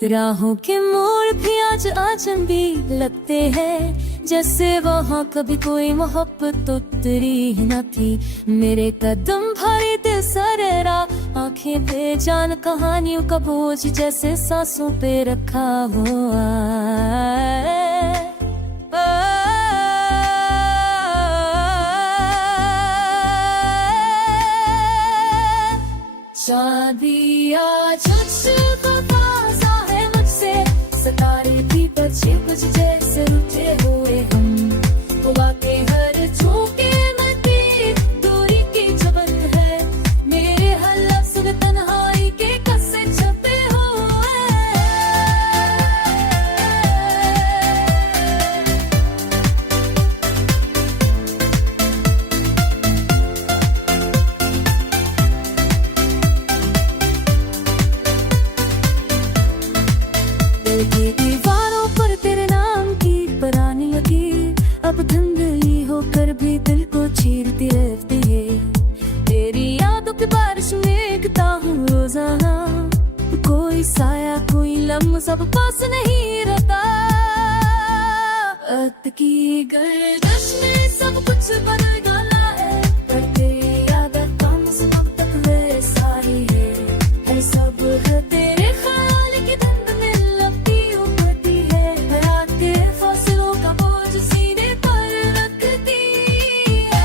राहों के मोड़ भी आज अजनबी लगते हैं, जैसे वहाँ कभी कोई मोहब्बत उतरी ही न थी। मेरे कदम भारी दिल सरेरा, आंखें बेजान कहानियों का बोझ जैसे सांसों पे रखा हुआ है। शादी आज तुझको ताज़ा है मुझसे, सितारे भी बचे कुछ जैसे रूठे हुए हम। हुआ के हर झोंके में भी दूरी की जबन है, मेरे हर लफ्ज़ में तन्हाई के कस्से छपे हुए दीवारों पर तेरे नाम की पुरानी लकीर अब धुंधली होकर भी दिल को चीरती रहती है। तेरी यादों की बारिश में एकता हूँ रोजाना, कोई साया कोई लम्हा सब पास नहीं रहता। अर्थ की गर्दिश ने सब कुछ बदल डाला है, पर तेरी यादें कम से कम तक वे सारी है सब है तेरे ख्याल की धुंध में लपटी उमड़ती है। रात के फासलों का बोझ सीने पर रखती है।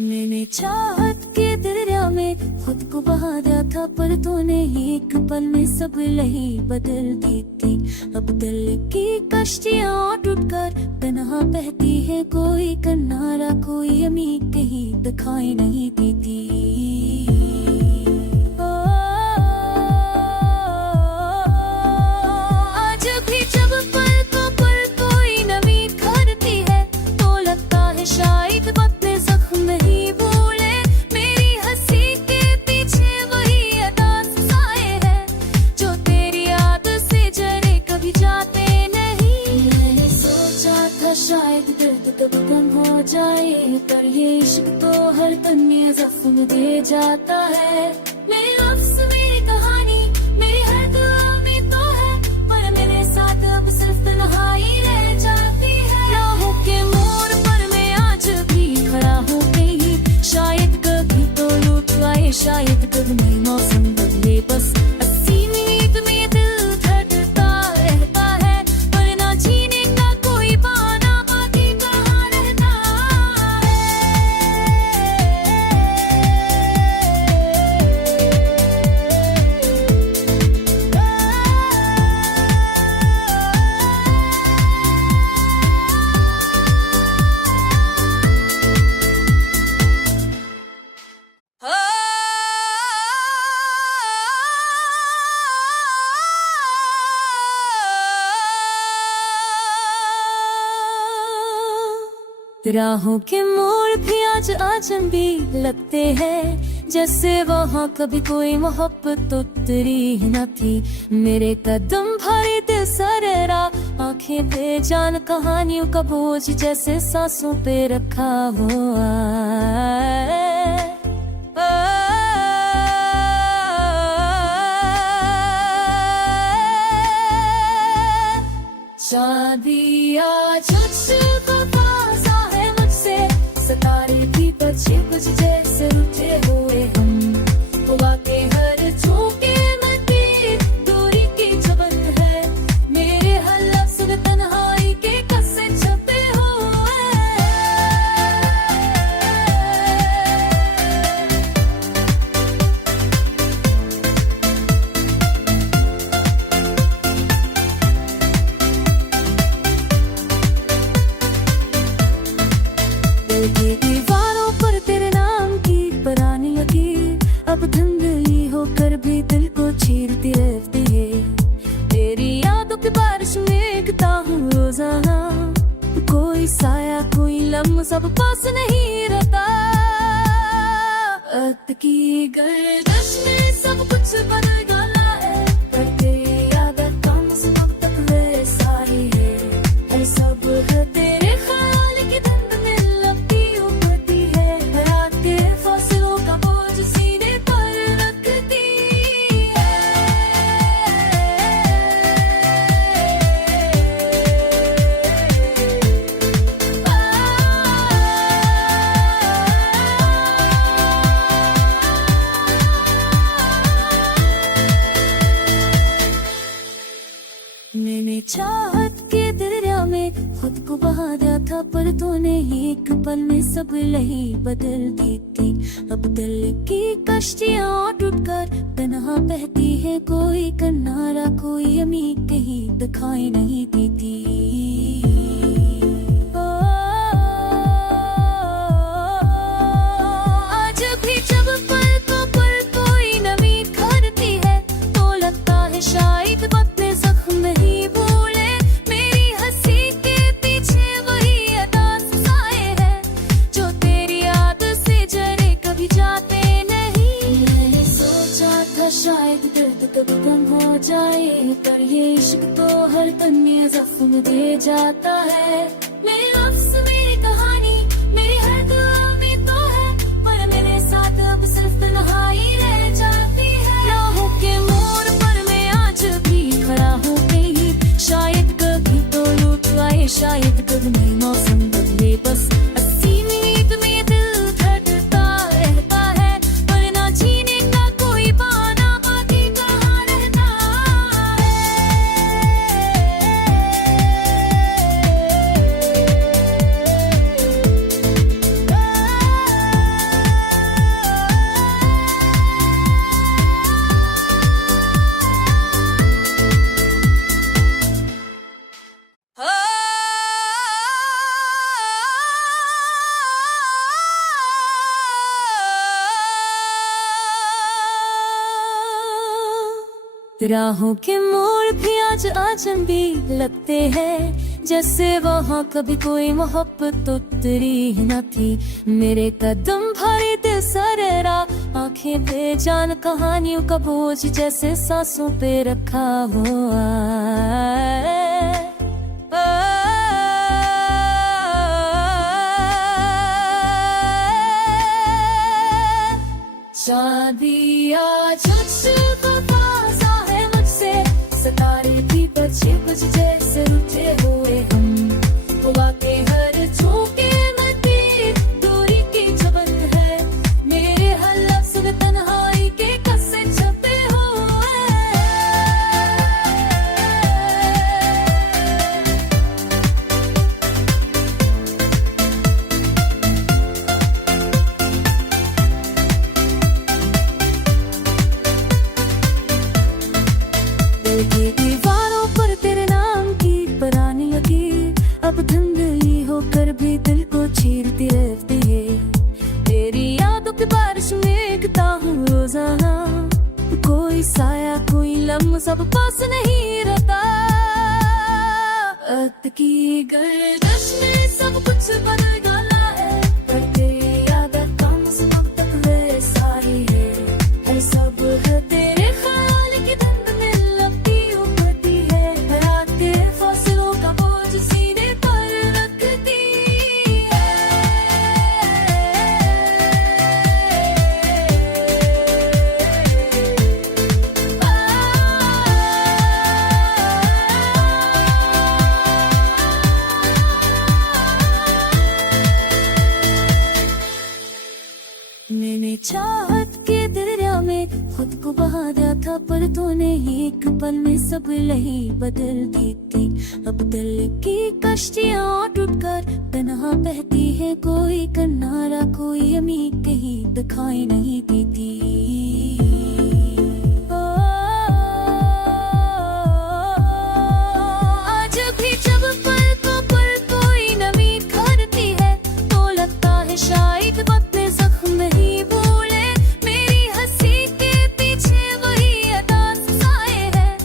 मैंने चाहत के दरिया में खुद को बहा दिया था, पर तूने ही एक पल में सब लही बदल दी थी। अब दिल की कश्तियाँ टूटकर तन्हा बहती है, कोई किनारा कोई उम्मीद कहीं दिखाई नहीं देती। आज भी जब पल को पल कोई नमी करती है, तो लगता है शायद वक्त ने जख्म नहीं भूले। मेरी हंसी के पीछे वही अदास साए हैं, जो तेरी याद से जड़े कभी जाते नहीं। मैंने सोचा था शायद दर्द कब कम हो जाए, पर ये इश्क तो हर तन्ने जख्म दे जाता है। मेरे लफ्ज़ मेरी कहानी मेरी हर दुआ में तो है, पर मेरे साथ अब सिर्फ तन्हाई रह जाती है। राहों के मोड़ पर मैं आज भी खड़ा हूँ कहीं, शायद कभी तो लूट आए शायद कभी नई मौसम बदले। बस अस्सी मिनट में दिल धड़कता रहता है, पर ना जीने का कोई बहाना बाकी कहाँ रहता राहों के मोड़ भी आज अजनबी लगते हैं, जैसे वहाँ कभी कोई मोहब्बत उतरी ही न थी। मेरे कदम भारी दिल सरेरा, आंखें बेजान कहानियों का बोझ जैसे सांसों पे रखा हुआ है। शादी आज तुझको ताज़ा है मुझसे, सितारे भी बचे कुछ जैसे रूठे हुए हम। हुआ के हर झोंके में भी दूरी की जबन है, मेरे हर लफ्ज़ में तन्हाई के कस्से छपे हुए दीवारों पर तेरे नाम की पुरानी लकीर अब धुंधली होकर भी दिल को चीरती रहती है। तेरी यादों की बारिश में एकता हूँ रोजाना, कोई साया कोई लम्हा सब पास नहीं रहता। रात की गर्दिश ने सब कुछ बदल डाला है, पर तेरी आदत कम से कम तक वैसा ही है सब है तेरे ख्याल की धुंध में लपटी उमड़ती है, रात के फासलों का बोझ सीने पर रखती मैंने चाहत के दरिया में खुद को बहा दिया था, पर तूने ही एक पल में सब लही बदल दी थी। अब दिल की कश्तियां टूट कर तन्हा बहती है, कोई किनारा कोई अमी कहीं दिखाई नहीं देती। आज भी जब पल को पल कोई नमी करती है, तो लगता है शायद वक्त ने जख्म नहीं भूले, मेरी हंसी के पीछे वही अदा साए हैं, जो तेरी याद से जरे कभी जाते नहीं। मैंने सोचा था शायद दर्द कभी कम हो जाए, पर ये इश्क तो हर तन्ने जख्म दे जाता है। मेरे लफ्ज़ मेरी कहानी मेरी हर दुआ में तो है, पर मेरे साथ अब सिर्फ तन्हाई रह जाती है। राहों के मोड़ पर मैं आज भी खड़ा हूँ कहीं, शायद कभी तो लूट आए, शायद कभी नई मौसम बदले, बस 80 मिनट में दिल धड़कता रहता है, पर ना जीने का कोई बहाना बाकी कहाँ रहता राहों के मोड़ भी आज अजनबी लगते हैं, जैसे वहाँ कभी कोई मोहब्बत उतरी ही न थी। मेरे कदम भारी दिल सरेरा, आंखें बेजान कहानियों का बोझ जैसे सांसों पे रखा हुआ है। शादी आज वफा है मुझसे, सितारे भी बचे कुछ जैसे रूठे हुए हम, हुआ के हर झोंके में भी दूरी की जबन है, मेरे हर लफ्ज़ में तन्हाई के कस्से छपे हुए। दीवारों पर तेरे नाम की पुरानी लकीर अब धुंधली होकर भी दिल को चीरती रहती है। तेरी यादों की बारिश में एकता हूँ रोजाना, कोई साया कोई लम्हा सब पास नहीं रहता। रात की गर्दिश ने सब कुछ बदल डाला है, पर तेरी आदत कम से कम तक वैसा ही है सब है तेरे ख्याल की धुंध में लपटी उमड़ती है, रात के फासलों का बोझ सीने पर रखती मैंने चाहत के दरिया में खुद को बहा दिया था, पर तूने ही एक पल में सब लही बदल दी थी। अब दिल की कश्तियां टूट कर तन्हा बहती है, कोई किनारा कोई अमी कहीं दिखाई नहीं देती। आज भी जब पल को पल कोई नमी करती है, तो लगता है शायद वक्त ने जख्म नहीं भूले, मेरी हंसी के पीछे वही अदा साए हैं,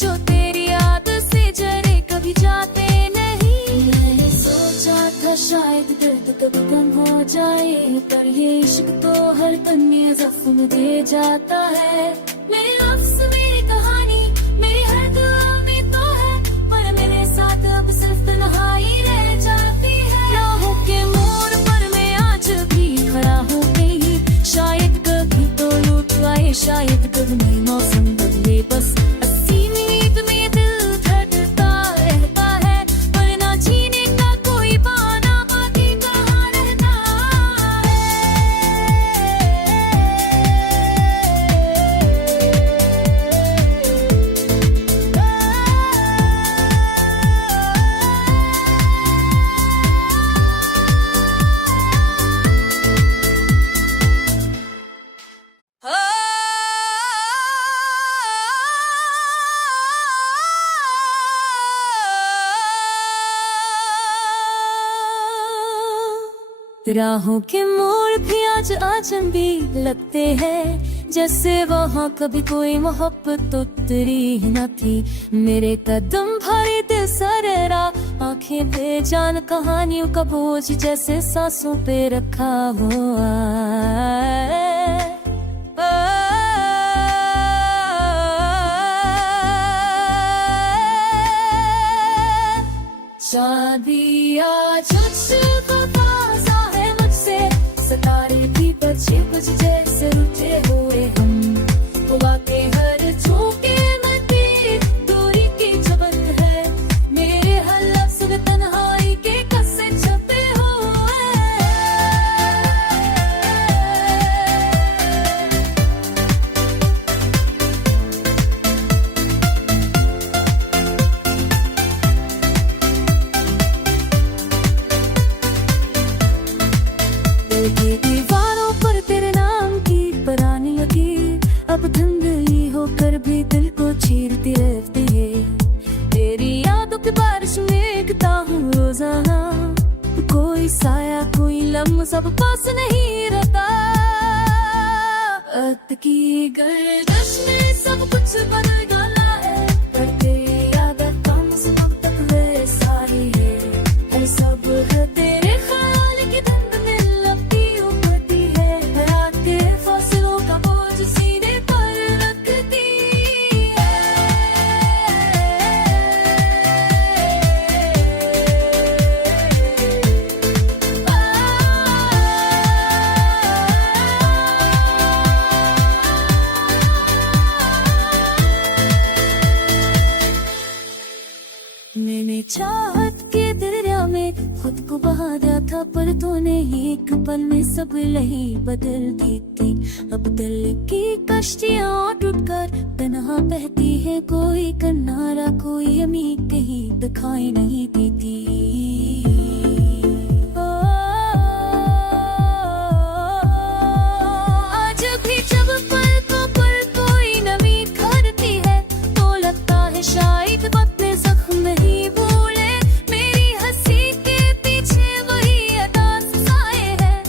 जो तेरी याद से जरे कभी जाते नहीं। मैंने सोचा था शायद दर्द कब कम हो जाए, पर ये इश्क तो हर तन्ने जख्म दे जाता है। मेरे लफ्ज़ मेरी कहानी मेरी हर दुआ में तो है, पर मेरे साथ अब सिर्फ तन्हाई रह जाती है। राहों के मोड़ पर मैं आज भी खड़ा हूँ कहीं, शायद कभी तो लौट आए, शायद कभी नई मौसम बदले, बस अस्सी मिनट में दिल धड़कता रहता है, वरना जीने का कोई बहाना बाकी कहाँ रहता राहों के मोड़ भी आज अजनबी लगते हैं, जैसे वहाँ कभी कोई मोहब्बत उतरी ही न थी। मेरे कदम भारी दिल सरेरा, आंखें बेजान कहानियों का बोझ जैसे सांसों पे रखा हुआ है। शादी आज तुझको ताज़ा है मुझसे, सितारे की बजे बज जैसे रुठे हुए हम, वो बातें हर झोंके में तेरी दूरी की जबन है, मेरे हर लफ्ज़ में तन्हाई के कस्से छपे हुए दीवारों पर तेरे नाम की पुरानी लकीर अब धुंधली होकर भी दिल को चीरती रहती है। तेरी यादों की बारिश में एकता हूँ रोजाना, कोई साया कोई लम्हा सब पास नहीं रहता। वक्त की गर्दिश ने सब कुछ बदल डाला है, पर तेरी यादें कम से कम तक वैसा ही है सब है तेरे ख्याल की धुंध में लगती उमड़ती है, रात के फासलों का बोझ सीने पर रखती है। मैंने चाहत के दरिया में खुद को बहा दिया था, पर तूने ही एक पल में सब लही बदल दी थी। अब दिल की कश्तियाँ टूटकर तन्हा बहती है, कोई किनारा कोई अमी कहीं दिखाई नहीं देती। आज भी जब पल कोई नमी करती है, तो लगता है शायद वक्त ने जख्म नहीं भूले, मेरी हंसी के पीछे वही अदा साए हैं,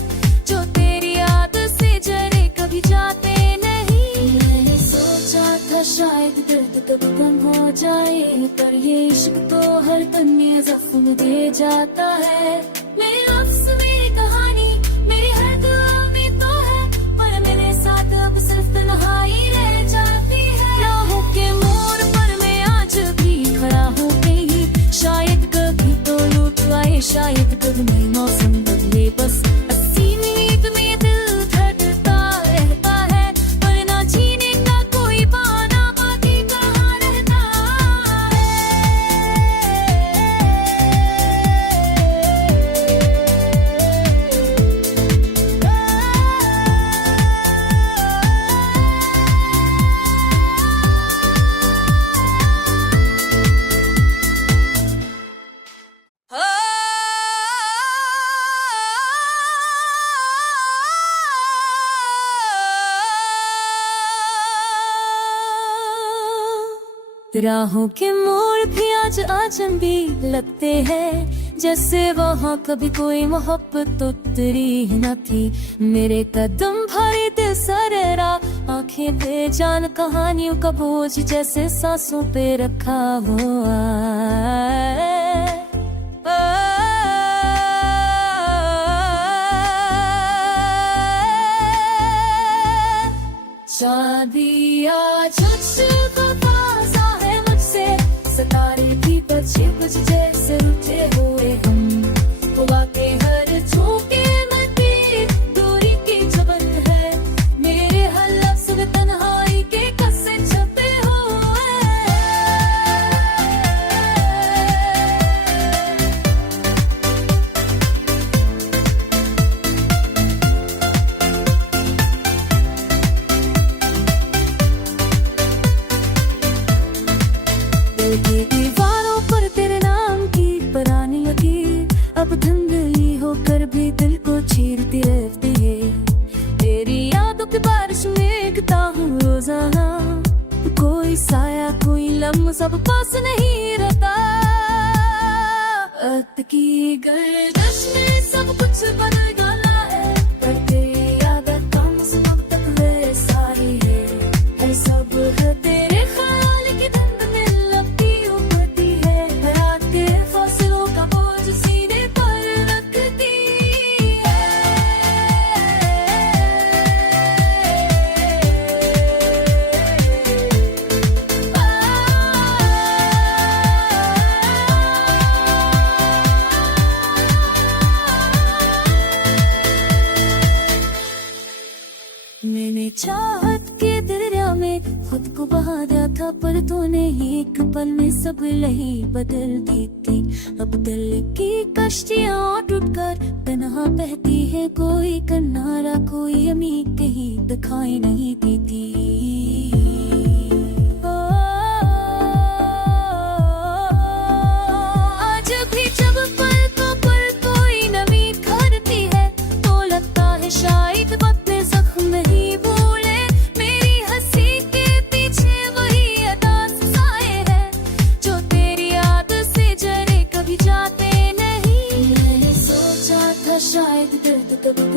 जो तेरी याद से जरे कभी जाते नहीं। मैंने सोचा था शायद दर्द कब कम हो जाए, पर ये इश्क तो हर तन्ने जख्म दे जाता है। मेरे लफ्ज़ मेरी कहानी मेरी हर दुआ में तो है, पर मेरे साथ अब सिर्फ तन्हाई रह जाती है। राहों के मोड़ पर मैं आज भी खड़ा हूँ कहीं, शायद कभी तो लौट आए, शायद कभी नई मौसम बदले, बस अस्सी मिनट में दिल धड़कता रहता है, वरना जीने का कोई बहाना बाकी कहाँ रहता राहों के मोड़ भी आज अजनबी लगते हैं, जैसे वहाँ कभी कोई मोहब्बत उतरी ही न थी। मेरे कदम भारी दिल सरेरा, आंखें बेजान कहानियों का बोझ जैसे सांसों पे रखा हुआ है। सब पास नहीं रहता। अर्थ की गर्दिश ने सब कुछ बदल डाला है, पर तेरी आदत कम से कम तक वैसा ही है सब है तेरे ख्याल की धुंध में लगती उमड़ती है, रात के फासलों का बोझ सीने पर रखती है। मैंने चाहत के दरिया में खुद को बहा दिया था, पर तूने एक पल में सब लही बदल दी थी। अब दिल की कश्तियां टूट कर तन्हा बहती है, कोई किनारा कोई अमी कहीं दिखाई नहीं देती। आज भी जब पल कोई नमी करती है, तो लगता है शायद वक्त ने जख्म नहीं भूले। मेरी हंसी के पीछे वही अदास साए हैं, जो तेरी याद से जरे कभी जाते नहीं। मैंने सोचा था शायद दर्द कभी